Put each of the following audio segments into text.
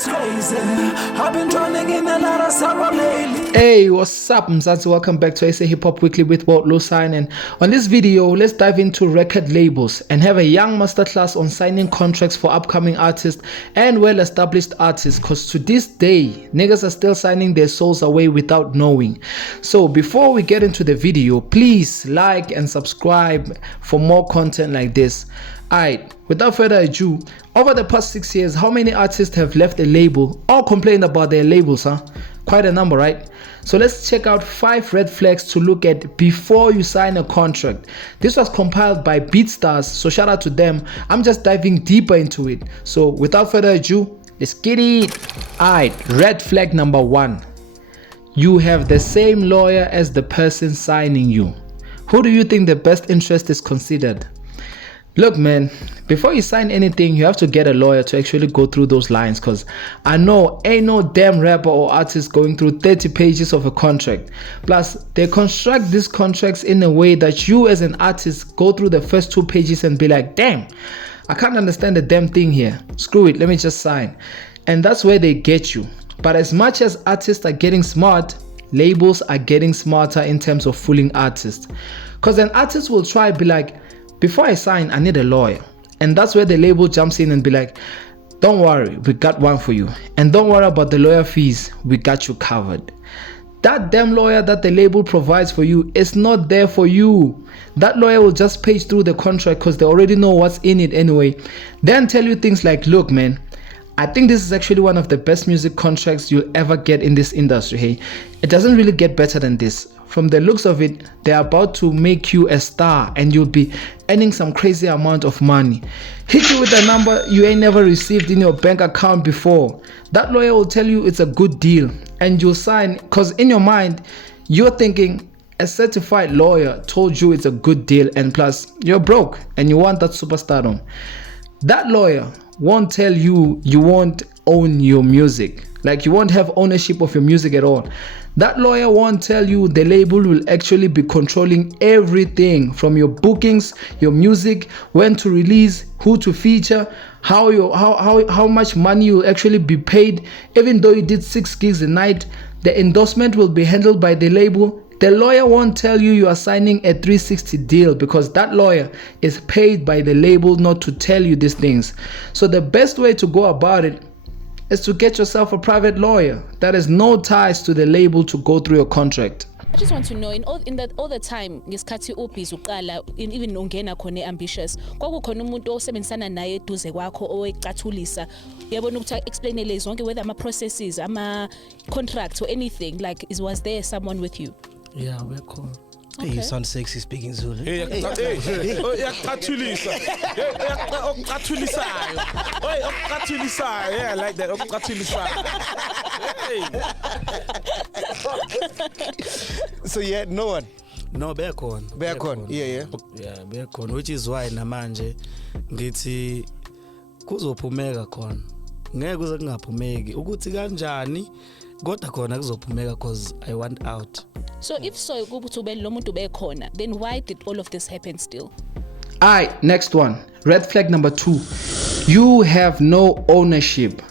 is crazy. I've been drowning in a lot of sorrow lately. Hey, what's up, Mzansi? Welcome back to SA Hip Hop Weekly with Walt Lucine. And on this video, let's dive into record labels and have a young masterclass on signing contracts for upcoming artists and well-established artists. Because to this day, niggas are still signing their souls away without knowing. So before we get into the video, please like and subscribe for more content like this. Alright, without further ado, over the past 6 years, how many artists have left a label or complained about their labels, huh? Quite a number, right? So let's check out 5 red flags to look at before you sign a contract. This was compiled by BeatStars, so shout out to them. I'm just diving deeper into it. So without further ado, let's get it. Alright, red flag number 1. You have the same lawyer as the person signing you. Who do you think the best interest is considered? Look, man, before you sign anything, you have to get a lawyer to actually go through those lines, because I know ain't no damn rapper or artist going through 30 pages of a contract. Plus, they construct these contracts in a way that you as an artist go through the first 2 pages and be like, damn, I can't understand the damn thing here. Screw it, let me just sign. And that's where they get you. But as much as artists are getting smart, labels are getting smarter in terms of fooling artists. Because an artist will try be like, before I sign, I need a lawyer. And that's where the label jumps in and be like, don't worry, we got one for you. And don't worry about the lawyer fees, we got you covered. That damn lawyer that the label provides for you is not there for you. That lawyer will just page through the contract because they already know what's in it anyway. Then tell you things like, look, man, I think this is actually one of the best music contracts you'll ever get in this industry. Hey, it doesn't really get better than this. From the looks of it, they're about to make you a star and you'll be earning some crazy amount of money. Hit you with a number you ain't never received in your bank account before. That lawyer will tell you it's a good deal and you'll sign, because in your mind, you're thinking a certified lawyer told you it's a good deal, and plus you're broke and you want that superstardom. That lawyer won't tell you you won't own your music. Like, you won't have ownership of your music at all. That lawyer won't tell you the label will actually be controlling everything from your bookings, your music, when to release, who to feature, how much money you'll actually be paid. Even though you did 6 gigs a night, the endorsement will be handled by the label. The lawyer won't tell you are signing a 360 deal, because that lawyer is paid by the label not to tell you these things. So the best way to go about it is to get yourself a private lawyer that has no ties to the label to go through your contract. I just want to know, all the time ngesikhathi ubhizi uqala, even ungena khona ambitious, kwakukhona umuntu osebenzisana naye eduze kwakho owecathulisa, uyabona ukuthi explainele zonke whether ama processes, ama contracts or anything, like was there someone with you? Yeah, we're cool. Okay. Hey, you sound sexy speaking Zulu. Yeah, I like that. So yeah, no one. No, Beacon. Yeah. Yeah, Beacon, which is why namanje ngithi kuzophumeka khona. Ngeke kuze kungaphumeki. Ukuthi kanjani kodwa khona kuzophumeka because I want out. So if so ukuthi ube lo muntu bekhona, then why did all of this happen still? Alright, next one. Red flag number 2. You have no ownership.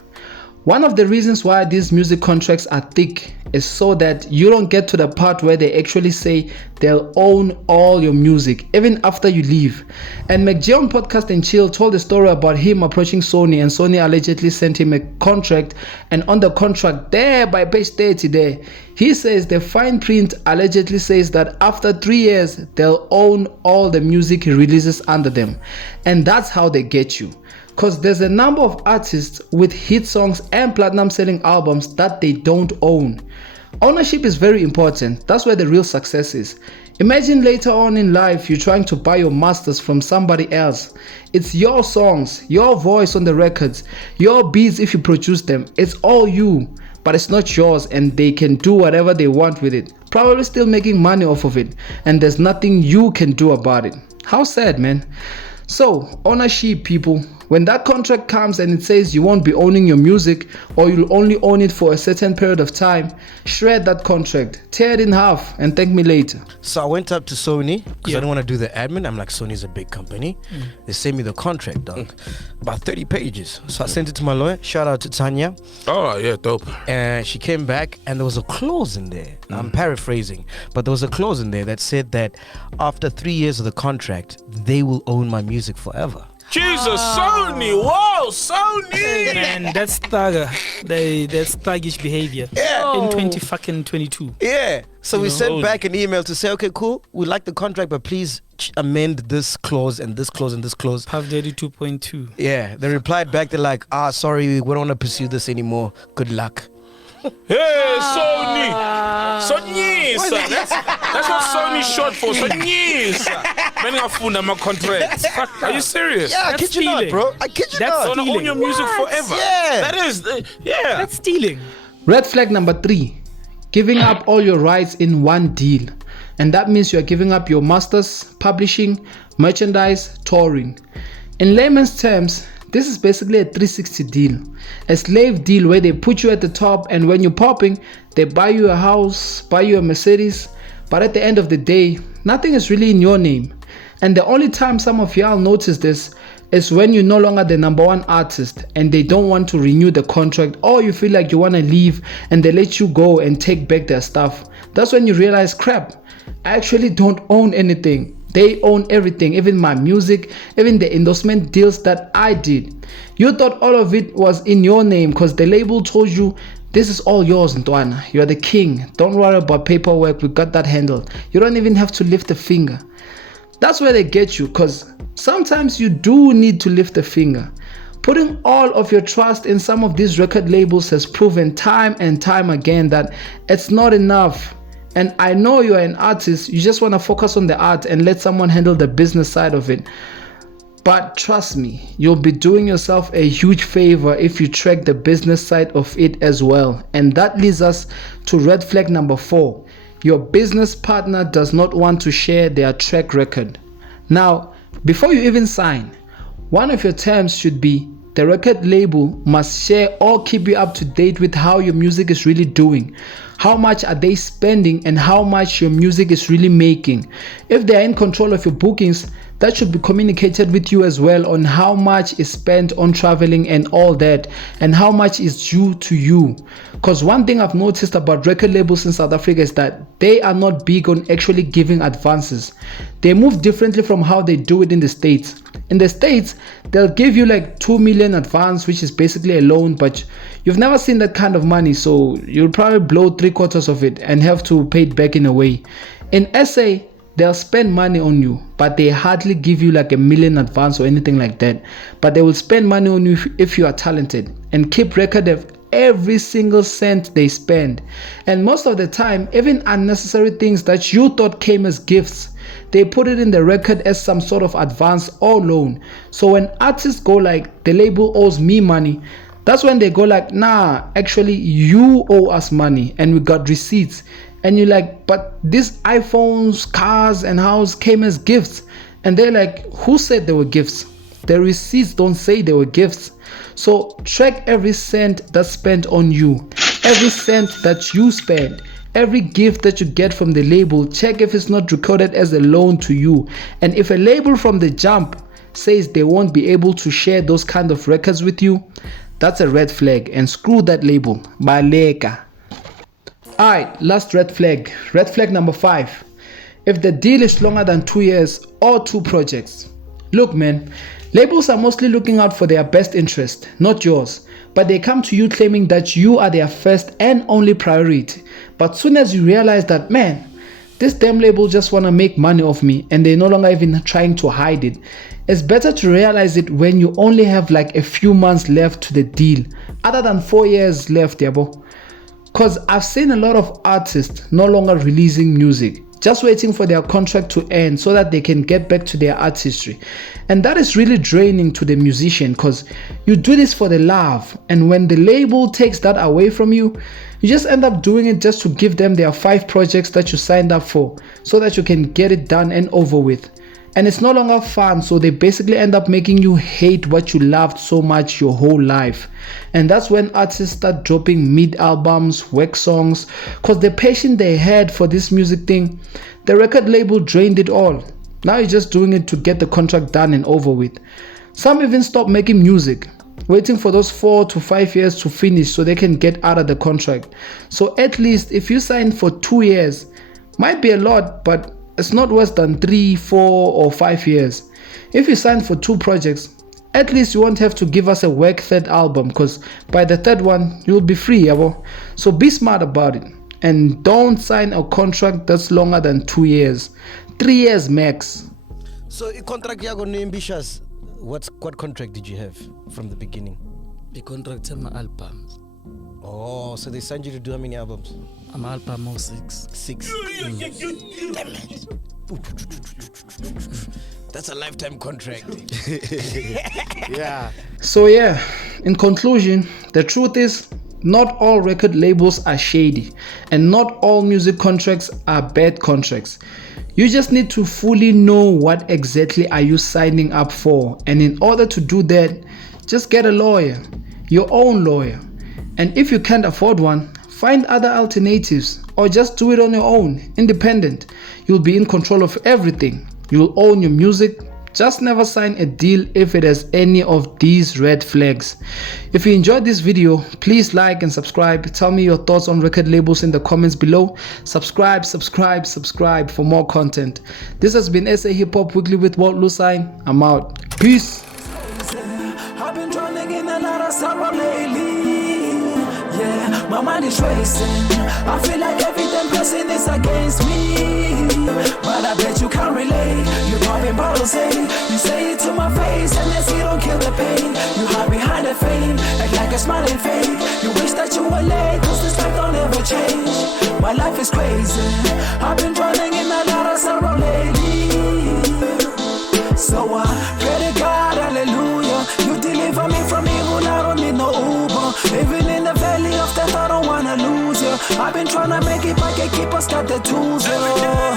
One of the reasons why these music contracts are thick is so that you don't get to the part where they actually say they'll own all your music even after you leave. And McJ on Podcast and Chill told a story about him approaching Sony, and Sony allegedly sent him a contract, and on the contract there by page 30 there, he says the fine print allegedly says that after 3 years they'll own all the music he releases under them. And that's how they get you. Because there's a number of artists with hit songs and platinum selling albums that they don't own. Ownership is very important. That's where the real success is. Imagine later on in life you're trying to buy your masters from somebody else. It's your songs, your voice on the records, your beats if you produce them. It's all you, but it's not yours, and they can do whatever they want with it. Probably still making money off of it, and there's nothing you can do about it. How sad, man. So, ownership, people. When that contract comes and it says you won't be owning your music or you'll only own it for a certain period of time, shred that contract, tear it in half and thank me later. So I went up to Sony because I didn't want to do the admin. I'm like, Sony's a big company. They sent me the contract, dog. About 30 pages. So I sent it to my lawyer. Shout out to Tanya. Oh, yeah, dope. And she came back and there was a clause in there. Now, I'm paraphrasing, but there was a clause in there that said that after 3 years of the contract, they will own my music forever. Jesus, Sony, whoa, Sony! Man, that's thugger. That's thuggish behavior. Yeah. In 2022. Yeah. So we sent holy. back an email to say, okay, cool, we like the contract, but please amend this clause and this clause and this clause. Puff Daddy 2.2. Yeah. They replied back, they're like, sorry, we don't want to pursue this anymore. Good luck. Hey, Sony! Sonyisa! That's what Sony's short for. Sonyisa! Man, I found my contract. Are you serious? Yeah, I That's kid you not, stealing. bro. I kid you That's not. Gonna own your music forever. Yeah. That is, yeah. That's stealing. Red flag number 3, giving up all your rights in one deal. And that means you are giving up your masters, publishing, merchandise, touring. In layman's terms, this is basically a 360 deal, a slave deal where they put you at the top and when you're popping, they buy you a house, buy you a Mercedes, but at the end of the day, nothing is really in your name. And the only time some of y'all notice this is when you're no longer the number one artist and they don't want to renew the contract, or you feel like you want to leave and they let you go and take back their stuff. That's when you realize, crap, I actually don't own anything. They own everything, even my music, even the endorsement deals that I did. You thought all of it was in your name because the label told you, this is all yours, Ntwana. You're the king. Don't worry about paperwork. We got that handled. You don't even have to lift a finger. That's where they get you, because sometimes you do need to lift a finger. Putting all of your trust in some of these record labels has proven time and time again that it's not enough. And I know you're an artist, you just want to focus on the art and let someone handle the business side of it. But trust me, you'll be doing yourself a huge favor if you track the business side of it as well. And that leads us to red flag number 4. Your business partner does not want to share their track record. Now, before you even sign, one of your terms should be the record label must share or keep you up to date with how your music is really doing. How much are they spending and how much your music is really making. If they are in control of your bookings, that should be communicated with you as well on how much is spent on traveling and all that, and how much is due to you. Because one thing I've noticed about record labels in South Africa is that they are not big on actually giving advances. They move differently from how they do it in the States. In the States, they'll give you like 2 million advance, which is basically a loan, but you've never seen that kind of money, so you'll probably blow 3/4 of it and have to pay it back in a way. In SA, they'll spend money on you, but they hardly give you like 1 million advance or anything like that. But they will spend money on you if you are talented and keep record of every single cent they spend. And most of the time, even unnecessary things that you thought came as gifts, they put it in the record as some sort of advance or loan. So when artists go like, the label owes me money, that's when they go like, nah, actually you owe us money and we got receipts. And you're like, but these iPhones, cars and house came as gifts. And they're like, who said they were gifts? The receipts don't say they were gifts. So track every cent that's spent on you, every cent that you spend, every gift that you get from the label. Check if it's not recorded as a loan to you. And if a label from the jump says they won't be able to share those kind of records with you, that's a red flag, and screw that label. Baleka. Alright, last red flag. Red flag number 5. If the deal is longer than 2 years or 2 projects. Look man, labels are mostly looking out for their best interest, not yours. But they come to you claiming that you are their first and only priority. But soon as you realize that, man, this damn label just want to make money off me and they're no longer even trying to hide it, it's better to realize it when you only have like a few months left to the deal, other than 4 years left, yabo. Because I've seen a lot of artists no longer releasing music, just waiting for their contract to end so that they can get back to their artistry. And that is really draining to the musician, because you do this for the love, and when the label takes that away from you, you just end up doing it just to give them their 5 projects that you signed up for so that you can get it done and over with. and it's no longer fun. So they basically end up making you hate what you loved so much your whole life. And that's when artists start dropping mid albums, work songs, because the passion they had for this music thing, the record label drained it all. Now you're just doing it to get the contract done and over with. Some even stop making music, waiting for those 4 to 5 years to finish so they can get out of the contract. So at least if you sign for 2 years, might be a lot, but it's not worse than 3, 4 or 5 years. If you sign for 2 projects, at least you won't have to give us a work third album, because by the third one you'll be free, yabo. So be smart about it and don't sign a contract that's longer than 2 years. 3 years max. So contract yago no ambitious. What contract did you have from the beginning? The contract my albums. Oh, so they signed you to do how many albums? I'm album of 6. 6. Damn it. That's a lifetime contract. Yeah. So yeah, in conclusion, the truth is not all record labels are shady and not all music contracts are bad contracts. You just need to fully know what exactly are you signing up for, and in order to do that, just get a lawyer, your own lawyer. And if you can't afford one, find other alternatives or just do it on your own, independent. You'll be in control of everything. You'll own your music. Just never sign a deal if it has any of these red flags. If you enjoyed this video, please like and subscribe. Tell me your thoughts on record labels in the comments below. Subscribe for more content. This has been SA Hip Hop Weekly with Walt Lucine. I'm out. Peace. I've been drowning in a lot of sorrow lately. Yeah, my mind is racing. I feel like every damn person is against me. But I bet you can't relate. You popping bottles, hey. You say it to my face, and then you don't kill the pain. You hide behind the fame, act like a smiling fake. You wish that you were late, cause this life don't ever change. My life is crazy. I've been drowning in a lot of sorrow lately. So I pray to God, hallelujah. You deliver me from evil, I don't need no Uber. Living in the valley of death, I don't wanna lose you. I've been trying to make it back and keep us got the tools, yeah.